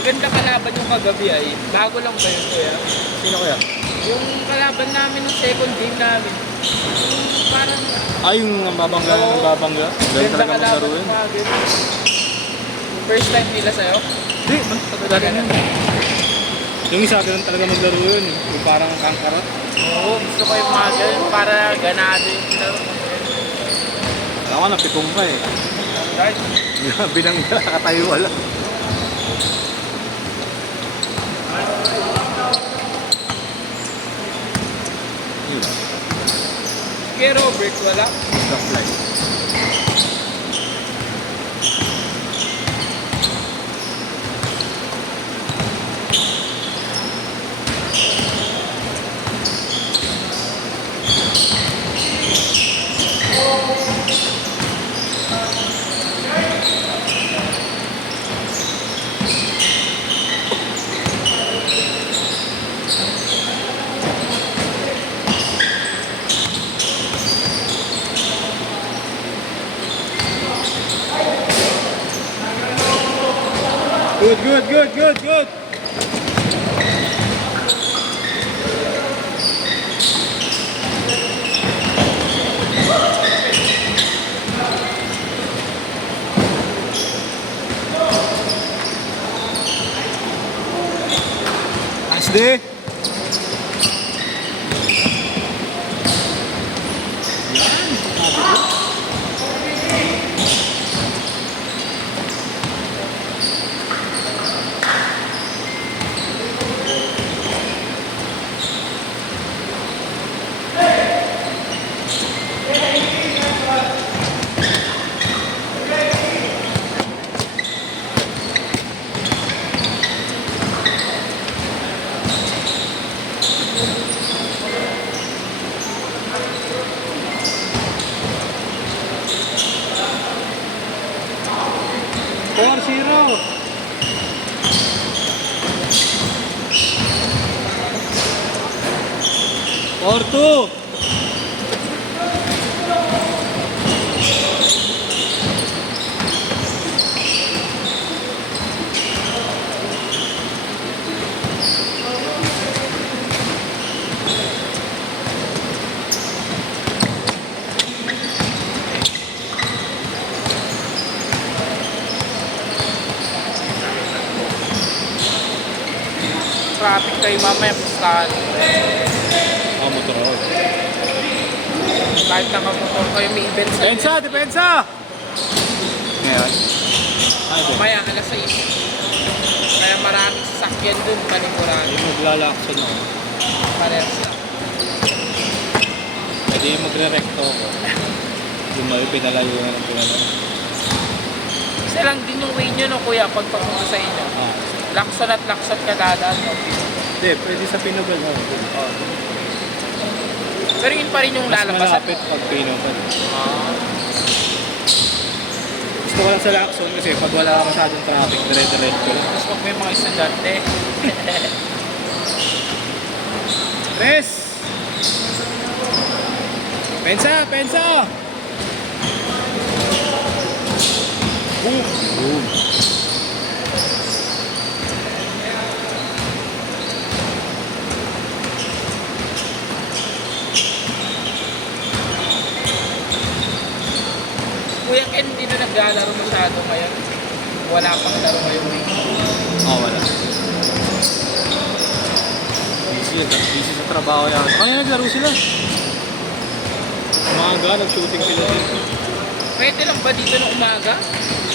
Maganda kalaban yung kagabi ay. Bago lang ba yun, kuya? Sino kaya? Yung kalaban namin ng second game namin. Yung parang... Yung babangga, Oo. babangga. Ganun Ganda talaga kalaban maglaro yung yun. mga ganun. First time nila sa'yo? Hindi, talaga yun. Yung isa, ganun talaga maglaro yun. Yung parang kangkarot. Oo, gusto ko yung mga ganun para ganado yung laro. Ako, napikong pa eh. Right? Binangga, nakatayo wala. Kay Robert, wala? Stop light. Good, good, good, good, good. Nice day. Four zero. Or two. Traffic kayo mamaya, pustahan. Motor road. Kahit nakamotor kayo, may event sa Depensa, depensa. Ngayon. Ay, mamaya, alas 6. Kaya maraming sasakyan dun, panigurado. yung maglalakson ako. Parehas lang. Pwede yung magre-recto ako. Yung may pinalayo na ng pinalayo. Isa lang din yung way nyo, no, kuya, pag papunta sa inyo. Lakson at lakson ka dadaan, no? Hindi, pwede sa Pinobel. Pero yun pa rin yung Mas lalabasan. malapit pag Pinobel. Ah. Gusto ko lang sa Lacson kasi pag wala masyadong traffic, dire-diretso lang. Tapos pag may mga estudyante. Tres! Pensa! Pensa! Boom! Boom! Kuya Ken, hindi na naglalaro masyado ngayon. Wala pang laro ngayon. Wala. Busy sa trabaho yan. Kaya naglaro sila. Umaga, nag-shooting sila dito. Pwede lang ba dito ng umaga?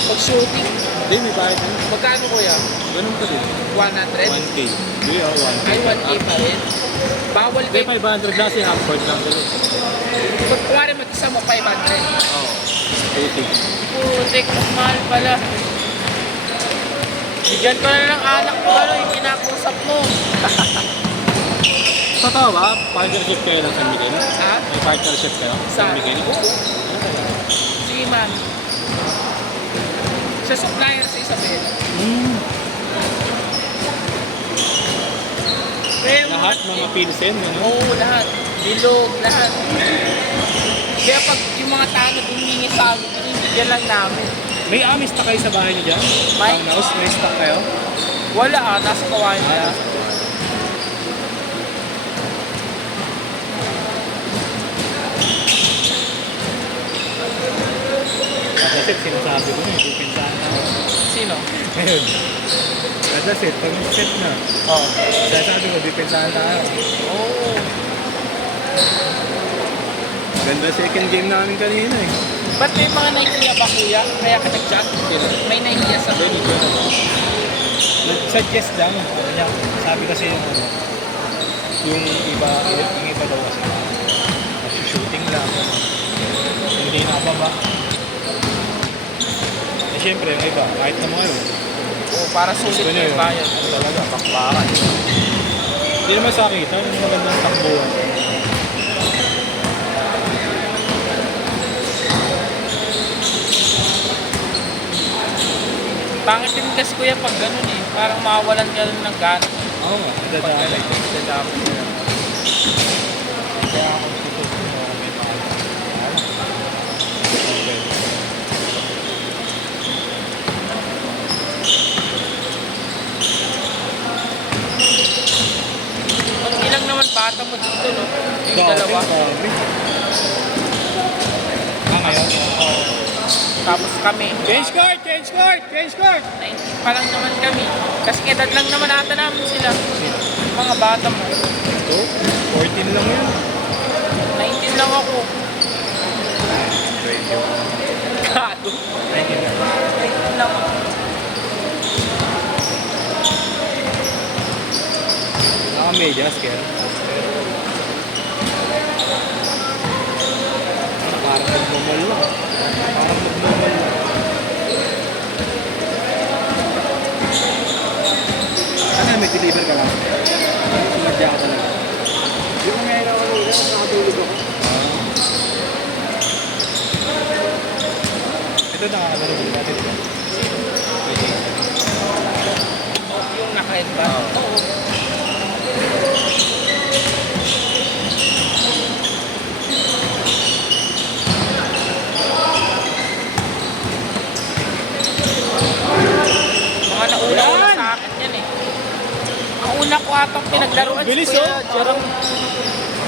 Pag shooting? Hindi, may bayad din. Magkano kuya? Ganun pa din. 100? 1K. Hindi, 1K. Ay, 1K pa rin. Bawal Hindi, kayo. 500 lang si Halford lang dito. Pag kuwari mag-isa mo, 500. Oo. Shooting. Putik, mahal pala. Bigyan ko na lang anak mo, ano, yung kinakusap mo. Totoo ba? Partnership kayo ng San Miguel? Ha? May partnership kayo? Sa? San Miguel? Sige, man. Sa supplier sa Isabel. Pero, Lahat mga Pilsen, ano? Oo, lahat. Bilog, lahat. Kaya pag yung mga tao na humingi sa amin, binibigyan lang namin. May stock kayo sa bahay niyo dyan? May? House, may stock kayo? Wala nasa kawain na. Kasi sinasabi ko na, pipinsahan na ako. Sino? Ngayon, kada set, pag set na, Oo. sinasabi ko, pipinsahan na ako. Oh. Ganda second game namin kanina eh. Ba't may mga nahihiya ba kuya? Kaya ka nag-chat? May nahihiya sa Nag-suggest lang, ano niya, sabi kasi yung iba daw kasi, shooting lang, hindi nakababa. Eh syempre, yung iba, kahit na mga yun, Oo, para sulit gusto niya yung yun. bayan. Talaga, pakbakan. Hindi naman sa akin, ito yung magandang takbuhan. Pangit din kasi kuya pag ganun eh. Parang mawawalan ka rin ng gana. Oo nga, Pag dadami. dadami. Kaya ako tutulog mo, may paalam. Okay. Pag ilang naman bata mo dito, no? Yung Dami, dalawa. dami. Ngayon? Oo. Tapos kami. Change court! Change court! Change court! 19 pa lang naman kami. Kasi edad lang naman ata namin sila. Sino? Mga bata mo. Ito? 14 lang yan. 19 lang ako. 20. Gato. 19 lang. 19 lang ako. Naka-medyas kaya. Parang nagmamall lang. Parang nagmamall lang. Ano, may deliver ka lang? Sumadya ka talaga. Hindi ko ngayon ako nila, nakatulog ako. Ito nakakatulog natin. Yung naka-headband. Oo. Mga nauna-una sa akin yan eh. Ang una ko atang pinaglaruan Bilis, si Kuya oh. Jerome.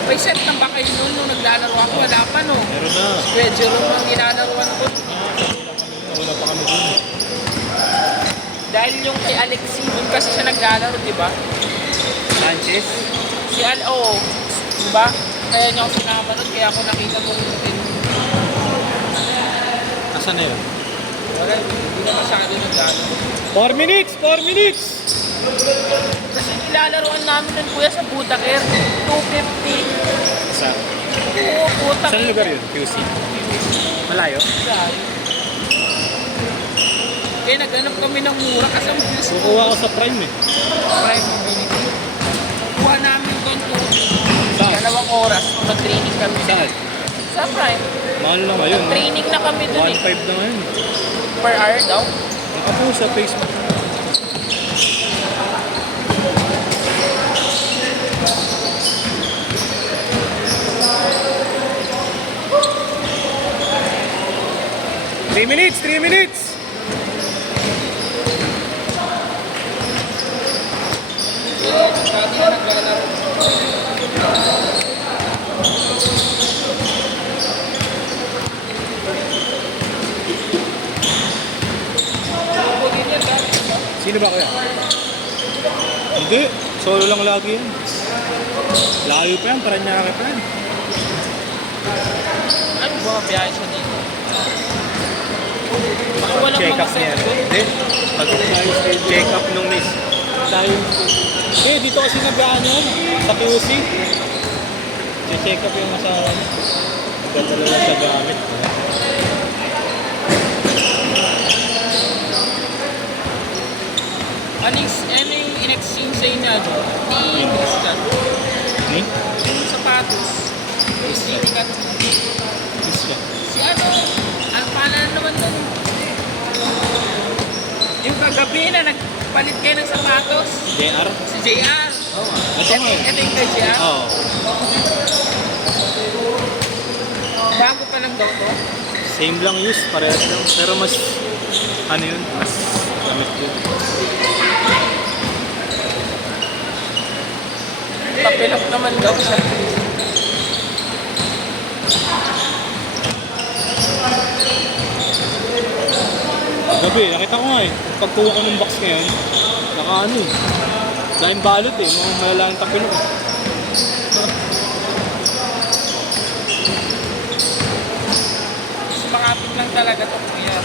May set ng ba kayo noon nung naglalaro ako? Wala pa no. Meron na. Kuya Jerome ang nilalaruan ko. Wala pa kami dun. Dahil yung kay Alexi, doon kasi siya naglalaro, di ba? Sanchez? Si oo. Di ba? Kaya niya ako sinama nun, kaya ako nakita ko rin. Asan na yun? Wala, hindi na masyado naglalaro. 4 minutes! 4 minutes! Kasi nilalaroan namin nun, kuya, sa Budakir. 250. Sa? Oo, putak. Saan lugar yun? QC? Malayo? Kaya naghanap kami ng mura kasi ang bilis ko. Kukuha ko sa Prime eh. Prime mobility. Kuha namin doon to. Saan? 2 oras. Mag-training kami. Saan? Sa Prime. Mahal na ngayon. Mag-training na kami doon 1.5 na ngayon. Per hour daw. Nakapost sa Facebook. Minutes! 3 minutes! Dati na naglalaro. Ako din yan dati. Sino ba kaya? Hindi. Solo lang lagi yan. Layo pa yan. Paranaque pa yan. Ano ba biyahe siya dito? Baka walang Check mga up niya. set doon. Hindi. Check up nung miss. Dahil, dito kasi nag-ano yan. Sa QC. Check up yung asawa niya. Nagdadala lang sa gamit. Ano yung in-exchange sa inyo? Ni Christian. Ni? Yung sapatos. Sinikat. Miss yan. Si ano? Ano pangalan naman doon? Yung kagabi na nagpalit kayo ng sapatos. JR? Si JR. Oo. Ito nga eh. Ito yung kay JR. Oo. Bago pa lang daw to. Same lang use. Parehas lang. Pero mas Ano yun? Mas gamit yun. Tapilok naman daw siya. Gabi, nakita ko nga eh. Pagkuha ko ng box ngayon, naka ano eh. Dahil balot eh, mga malalang tapilok eh. Makapit lang talaga to kuya.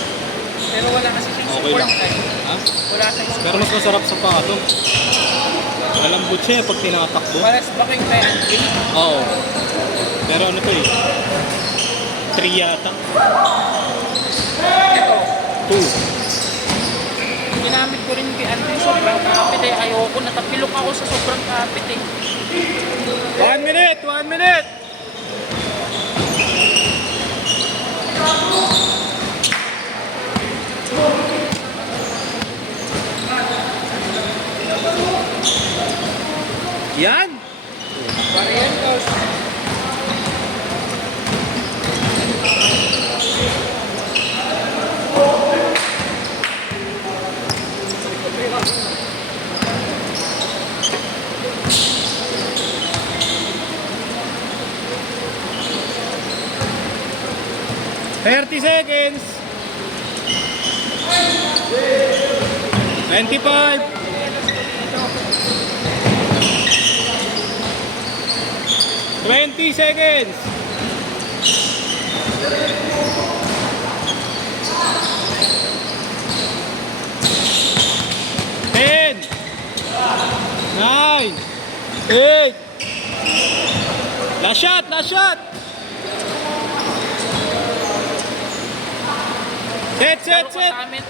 Pero wala kasi siyang Okay support lang. eh. Ha? Wala siyang support. Pero mas masarap sa pato. Malambot siya eh pag tinatakbo. Pares ba kayong kay Andre? Oo. Pero ano to eh? 3 yata. Ito, 2. ginamit ko rin kay Andre. Sobrang kapit eh. Ayoko, natapilok ako sa sobrang kapit eh. 1 minute! 1 minute! Yan! Varian goes. $30 seconds! 25! 20 seconds! 10! 9! 8! Last shot! Last shot! Set! Set! Laro ka Set! sa amin.